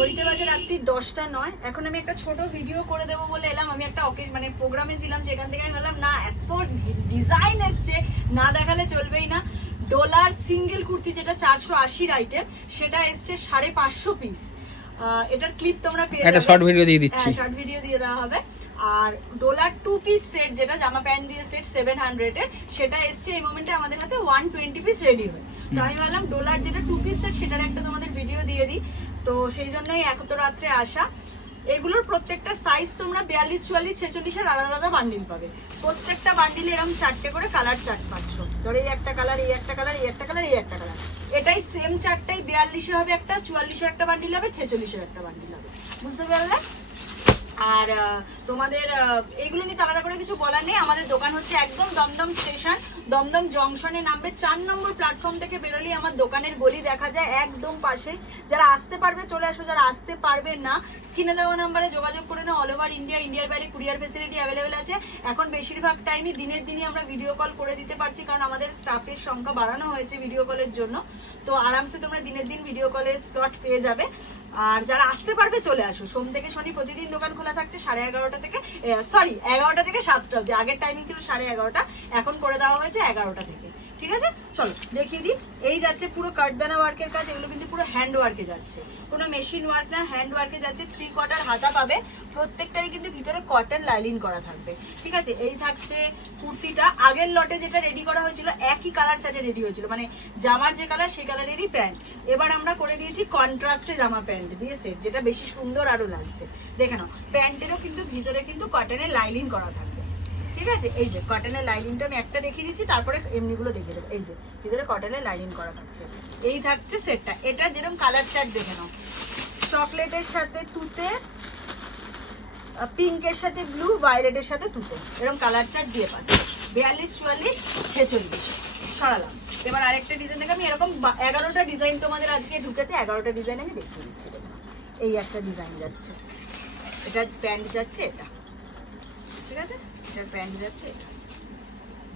ঘড়িতে বাজে রাত্রি দশটা নয়। এখন আমি একটা ছোট ভিডিও করে দেবো বলে এলাম। আমি একটা ওকে মানে প্রোগ্রামে ছিলাম যেখান থেকে আমি বললাম না এত ডিজাইন এসছে না দেখালে চলবেই না। ডলার সিঙ্গেল কুর্তি যেটা চারশো আশির আইটেম সেটা এসছে সাড়ে পাঁচশো পিস এটার ক্লিপ তোমরা পেয়ে একটা যাবে। শর্ট ভিডিও দিয়ে দিচ্ছি। হ্যাঁ শর্ট ভিডিও দিয়ে দেওয়া হবে। আর ডোলার টু পিস সেট যেটা জামা প্যান্ট দিয়ে সেট সেভেন হান্ড্রেডের সেটা এসছে এই মোমেন্টে আমাদের হাতে ওয়ান টোয়েন্টি পিস রেডি হয় তো আমি ভাবলাম ডোলার যেটা টু পিস সেট সেটার একটা তোমাদের ভিডিও দিয়ে দিই। তো সেই জন্যই এত রাত্রে আসা। এগুলোর প্রত্যেকটা সাইজ তোমরা বিয়াল্লিশ, চুয়াল্লিশ, ছেচল্লিশের আলাদা আলাদা বান্ডিল পাবে। প্রত্যেকটা বান্ডিলে এরকম চারটে করে কালার চার্ট পাচ্ছ। ধরো এই একটা কালার এই একটা কালার এই একটা কালার এই একটা কালার এটাই সেম চারটাই বিয়াল্লিশে হবে একটা, চুয়াল্লিশের একটা বান্ডিল হবে, ছেচল্লিশের একটা বান্ডিল হবে। বুঝতে পারলে? আর তোমাদের এইগুলো নিয়ে আলাদা করে কিছু বলার নেই। আমাদের দোকান হচ্ছে একদম দমদম স্টেশন। দমদম জংশনে নামবে। চার নম্বর প্ল্যাটফর্ম থেকে বেরোলেই আমার দোকানের গলি দেখা যায় একদম পাশে। যারা আসতে পারবে, চলে আসো। যারা আসতে পারবে না, স্ক্রিনে দেওয়া নাম্বারে যোগাযোগ করে নাও। অল ওভার ইন্ডিয়া ইন্ডিয়ার বাইরে কুরিয়ার ফেসিলিটি অ্যাভেলেবেল আছে। এখন বেশিরভাগ টাইমই দিনের দিনই আমরা ভিডিও কল করে দিতে পারছি, কারণ আমাদের স্টাফের সংখ্যা বাড়ানো হয়েছে ভিডিও কলের জন্য। তো আরামসে তোমরা দিনের দিন ভিডিও কলের স্লট পেয়ে যাবে। আর যারা আসতে পারবে, চলে আসো। সোম থেকে শনি প্রতিদিন দোকান খোলা থাকছে সাড়ে এগারোটা থেকে সরি এগারোটা থেকে সাতটা অব্দি আগের টাইমিং ছিল সাড়ে এগারোটা, এখন করে দেওয়া হয়েছে এগারোটা থেকে। ঠিক আছে? চলো, দেখিয়ে দিই। এই যাচ্ছে পুরো কাঠদানা ওয়ার্কের কাজ, এগুলো কিন্তু পুরো হ্যান্ড ওয়ার্কে যাচ্ছে। কোনো মেশিন ওয়ার্ক না হ্যান্ড ওয়ার্কে যাচ্ছে থ্রি কোয়ার্টার হাতা পাবে। প্রত্যেকটারই কিন্তু ভিতরে কটন লাইলিন করা থাকবে। ঠিক আছে? এই থাকছে কুর্তিটা। আগের লটে যেটা রেডি করা হয়েছিল, একই কালার চার্টে রেডি হয়েছিল। মানে জামার যে কালার সেই কালারেরই প্যান্ট। এবার আমরা করে দিয়েছি কন্ট্রাস্টে জামা প্যান্ট দিয়ে সেট যেটা বেশি সুন্দর আরও লাগছে। দেখে নাও, প্যান্টেরও কিন্তু ভিতরে কিন্তু কটনের লাইলিন করা থাকবে। ঠিক আছে? এই যে কটনের লাইনিংটা আমি একটা দেখিয়ে দিচ্ছি, তারপরে এমনিগুলো দেখিয়ে দেবো। এই যে, ভিতরে কটনের লাইনিং করা থাকছে। এই থাকছে সেটটা এটা যেরকম কালার চার্ট দেখে নাও। চকলেটের সাথে তুতে পিঙ্কের সাথে ব্লু ভায়োলেটের সাথে তুতে এরকম কালার চার্ট দিয়ে পাচ্ছি বিয়াল্লিশ, চুয়াল্লিশ, ছেচল্লিশ। সরালাম। এবার আরেকটা ডিজাইন দেখে আমি এরকম এগারোটা ডিজাইন তোমাদের আজকে ঢুকেছে, এগারোটা ডিজাইন আমি দেখিয়ে দিচ্ছি। এই একটা ডিজাইন যাচ্ছে। এটা প্যান্ট যাচ্ছে, এটা। আছে? এটার প্যান্ট যাচ্ছে এটা।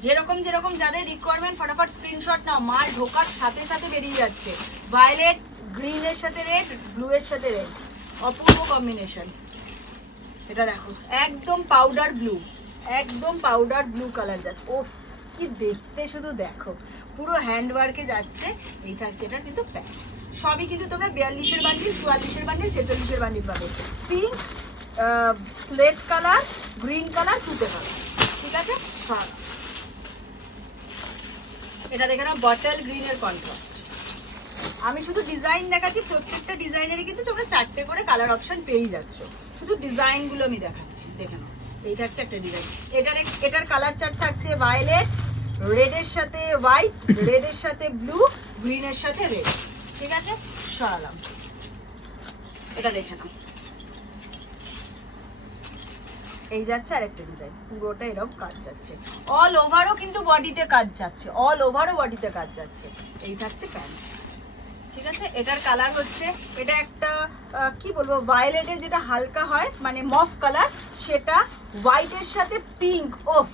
যেরকম যেরকম যাদের রিকোয়ারমেন্ট ফটাফট স্ক্রিনশট নাও। মাল ঢোকার সাথে সাথে বেরিয়ে যাচ্ছে। ভায়োলেট গ্রিনের সাথে রেড ব্লু এর সাথে রেড অপূর্ব কম্বিনেশন এটা দেখো। একদম পাউডার ব্লু একদম পাউডার ব্লু কালার যাচ্ছে। ওফ, কি দেখতে শুধু দেখো। পুরো হ্যান্ড ওয়ার্কে যাচ্ছে। এই থাকছে এটা কিন্তু প্যান্ট সবই কিন্তু তোমরা বিয়াল্লিশের বান্ডিল চুয়াল্লিশের বান্ডিল ছেচল্লিশের বান্ডিল পাবে। Pink slate colour, green colour তুতে কালার। ঠিক আছে? সব এটা দেখে নাও বটল গ্রিনের কন্ট্রাস্ট আমি শুধু ডিজাইন দেখাচ্ছি, প্রত্যেকটা ডিজাইনেরই কিন্তু তোমরা চারটে করে কালার অপশন পেয়েই যাচ্ছ। শুধু ডিজাইনগুলো আমি দেখাচ্ছি, দেখে নাও। এই থাকছে একটা ডিজাইন এটার এটার কালার চার্ট থাকছে ভায়োলেট রেডের সাথে হোয়াইট রেডের সাথে ব্লু গ্রিনের সাথে রেড ঠিক আছে? সরালাম এটা দেখে নাও। এই যাচ্ছে আরেকটা ডিজাইন পুরোটা এরকম কাজ যাচ্ছে। অল ওভারও কিন্তু বডিতে কাজ যাচ্ছে। অল ওভারও বডিতে কাজ যাচ্ছে। এই থাকছে প্যান্ট ঠিক আছে? এটার কালার হচ্ছে, এটা একটা কি বলব ভায়োলেটের যেটা হালকা হয় মানে মফ কালার সেটা হোয়াইটের সাথে পিঙ্ক ওফ!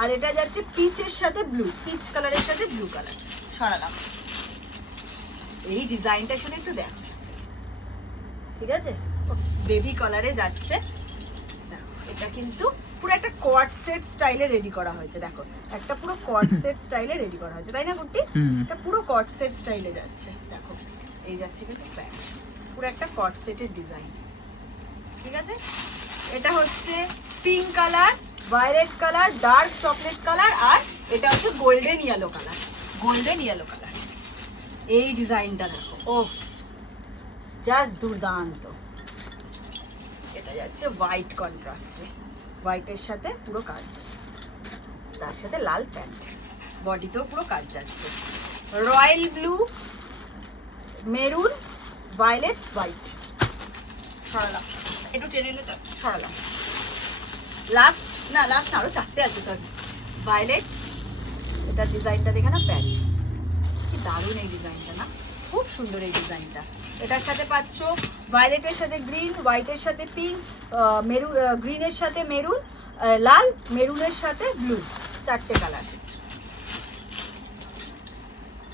আর এটা যাচ্ছে পিচের সাথে ব্লু পিচ কালারের সাথে ব্লু কালার সরালাম। এই ডিজাইনটা শুনে একটু দেখো। ঠিক আছে? বেবি কালারে যাচ্ছে। এটা কিন্তু পুরো একটা কোয়ার্ড সেট স্টাইলে রেডি করা হয়েছে দেখো। একটা পুরো কোয়ার্ড সেট স্টাইলে রেডি করা হয়েছে তাই না কুর্তি। এটা পুরো কোয়ার্ড সেট স্টাইলে যাচ্ছে দেখো। এই যাচ্ছে কিন্তু প্যান্ট পুরো একটা কোয়ার্ড সেটের ডিজাইন ঠিক আছে? এটা হচ্ছে pink colour violet colour dark chocolate colour আর এটা হচ্ছে golden yellow colour golden yellow colour এই ডিজাইনটা দেখো। ওফ জাস্ট দুর্দান্ত। এটা যাচ্ছে হোয়াইট কন্ট্রাস্টে হোয়াইটের সাথে পুরো কাজ। তার সাথে লাল প্যান্ট। বডিতেও পুরো কাজ যাচ্ছে। Royal blue maroon violet white সরালাম একটু টেনে নিতে সরালাম লাস্ট না লাস্ট আরও চারটে আছে সরি ভায়োলেট এটা ডিজাইনটা দেখে না প্যান্ট। কি দারুণ এই ডিজাইনটা না? খুব সুন্দর এই ডিজাইনটা। এটার সাথে পাচ্ছ ভায়োলেটের সাথে গ্রিন হোয়াইটের সাথে পিঙ্ক মেরুন গ্রিনের সাথে মেরুন লাল মেরুনের সাথে ব্লু চারটে কালার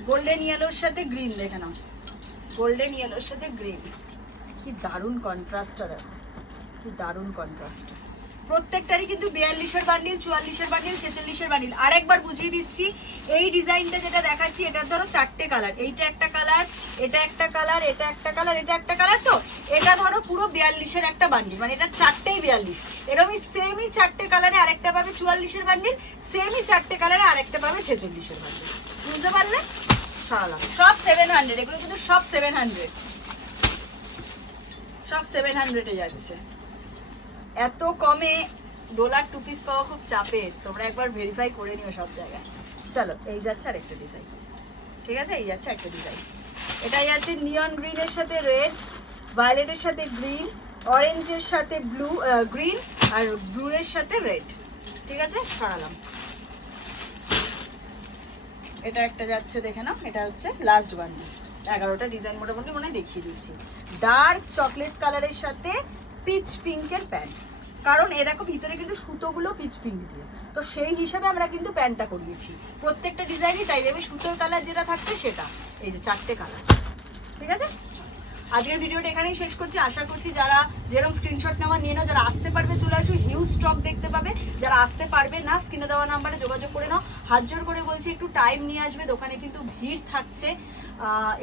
গোল্ডেন ইয়েলোর সাথে গ্রিন দেখে নাও। গোল্ডেন ইয়েলোর সাথে গ্রিন কি দারুণ কন্ট্রাস্টটা দেখো কি দারুণ কন্ট্রাস্ট প্রত্যেকটারই কিন্তু বিয়াল্লিশের বান্ডিল চুয়াল্লিশের বান্ডিল ছেচল্লিশের বান্ডিল আরেকবার বুঝিয়ে দিচ্ছি, এই ডিজাইনটা যেটা দেখাচ্ছি, এটা ধরো চারটে কালার এইটা একটা কালার এটা একটা কালার এটা একটা কালার এটা একটা কালার তো, এটা ধরো পুরো বিয়াল্লিশের একটা বান্ডিল মানে এটা চারটেই বিয়াল্লিশ। এরকমই সেমই চারটে কালারে আরেকটা পাবে চুয়াল্লিশের বান্ডিল সেমই চারটে কালারে আরেকটা পাবে ছেচল্লিশের বান্ডিল বুঝতে পারলে? সব সেভেন হান্ড্রেড এগুলো কিন্তু সব সেভেন হান্ড্রেড সব সেভেন হান্ড্রেডে যাচ্ছে। এত কমে ডলার টু পিস পাওয়া খুব চাপের। তোমরা একবার ভেরিফাই করে নিও সব জায়গায়। চলো, এই যাচ্ছে আর একটা ডিজাইন ঠিক আছে? এই যাচ্ছে একটা ডিজাইন এটাই আছে নিয়ন গ্রিনের সাথে রেড ভায়োলেটের সাথে গ্রিন অরেঞ্জের সাথে ব্লু গ্রিন আর ব্লুয়ের সাথে রেড ঠিক আছে? সরালাম। এটা একটা যাচ্ছে, দেখে নাও। এটা হচ্ছে লাস্ট বান্ডিল এগারোটা ডিজাইন মোটামুটি মনে দেখিয়ে দিচ্ছি ডার্ক চকলেট কালারের সাথে পিচ পিঙ্কের প্যান্ট কারণ এ দেখো ভিতরে কিন্তু সুতোগুলো পিচ পিঙ্ক দিয়ে। তো সেই হিসাবে আমরা কিন্তু প্যান্টটা করিয়েছি। প্রত্যেকটা ডিজাইনই তাই দেবে সুতোর কালার যেটা থাকছে সেটা। এই যে চারটে কালার ঠিক আছে? আজকের ভিডিওটা এখানেই শেষ করছি। আশা করছি যারা যেরকম স্ক্রিনশট নেওয়া নিয়ে নাও, যারা আসতে পারবে চলে আসো। হিউজ স্টক দেখতে পাবে। যারা আসতে পারবে না স্ক্রিনে দেওয়া নাম্বারে যোগাযোগ করে নাও। হাত জোর করে বলছি, একটু টাইম নিয়ে আসবে। দোকানে কিন্তু ভিড় থাকছে।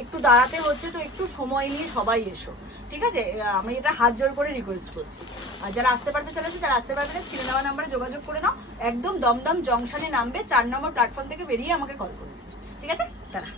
একটু দাঁড়াতে হচ্ছে, তো একটু সময় নিয়ে সবাই এসো। ঠিক আছে? আমি এটা হাত জোর করে রিকোয়েস্ট করছি। আর যারা আসতে পারবে চলে আসো, যারা আসতে পারবে না স্ক্রিনে দেওয়া নাম্বারে যোগাযোগ করে নাও। একদম দমদম জংশনে নামবে, চার নম্বর প্ল্যাটফর্ম থেকে বেরিয়ে আমাকে কল করবে ঠিক আছে? দাঁড়া